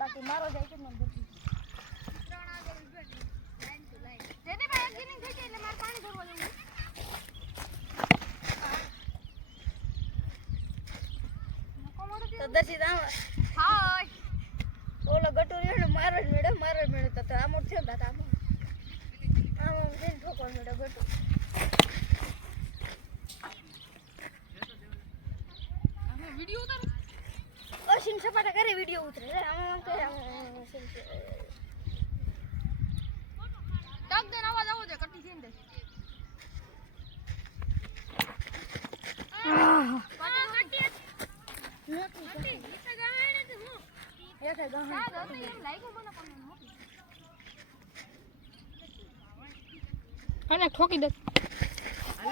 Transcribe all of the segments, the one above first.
બાકી મારો જાય છે નંબર તો દર્શિત હાય ઓલો ગટુરિયો મારો જ મેળો તો આમ થયો દાદા આમ જઈને ઠોકો મેળો ગટુ વિડિયો ઉતાર ઓશિન સપાટા કરે વિડિયો ઉતરે આમ કરે ટક દે આવાજ આવો દે કટી થઈને દે અને ઠોકી દે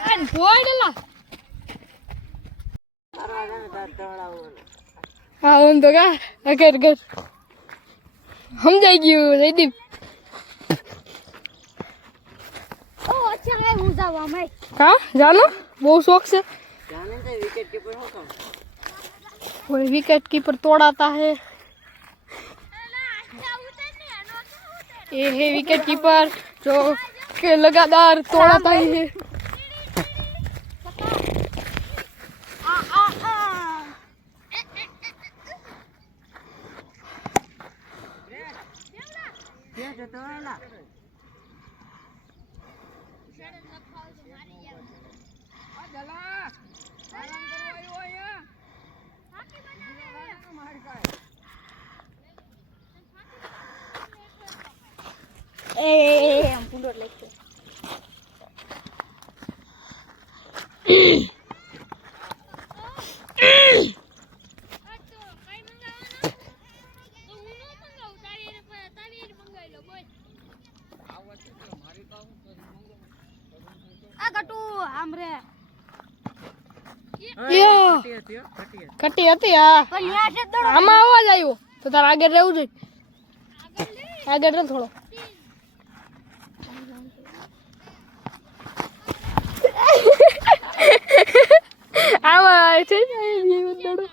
અને ભોય દેલા હા ઓન તો કા અગર સમજાઈ ગયું જયદીપ ઓ અચ્છા હે હું જાવા મે હા જાનો બહુ શોખ છે जाने से विकेट कीपर हो कम कोई विकेट कीपर तोड़ाता है ये है विकेट कीपर जो के लगातार तोड़ाता ही है हम पुंडोर लेके आ गटू हमरे कटी હતી આ પણ ન્યા છે દડો આમાં અવાજ આવ્યો તો તાર આગળ રહેવું જોઈએ આગળ રહે થોડો આવા છે ને એ દડો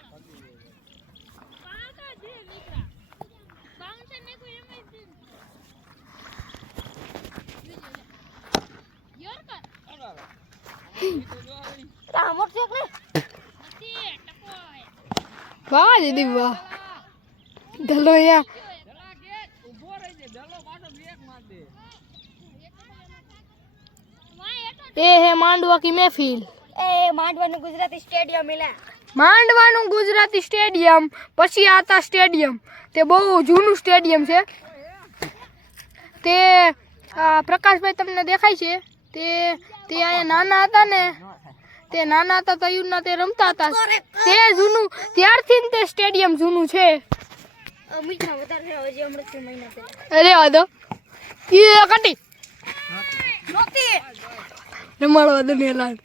વાહ દીદી વાહ દલો યા ये है मांडवा की महफिल मांडवाનું ગુજરાતી સ્ટેડિયમ મિલા માંડવાનું ગુજરાતી સ્ટેડિયમ પછી આતા સ્ટેડિયમ તે બહુ જૂનું સ્ટેડિયમ છે તે પ્રકાશભાઈ તમને દેખાય છે તે અહીંયા નાના હતા ને તે નાના હતા તયુરના તે રમતા હતા તે જૂનું ત્યારથી તે સ્ટેડિયમ જૂનું છે મહિના વધારે હજી હમણાં મહિના પહેલા અરે આદો એ કટી નોતી રમાડવા દે ને લાડ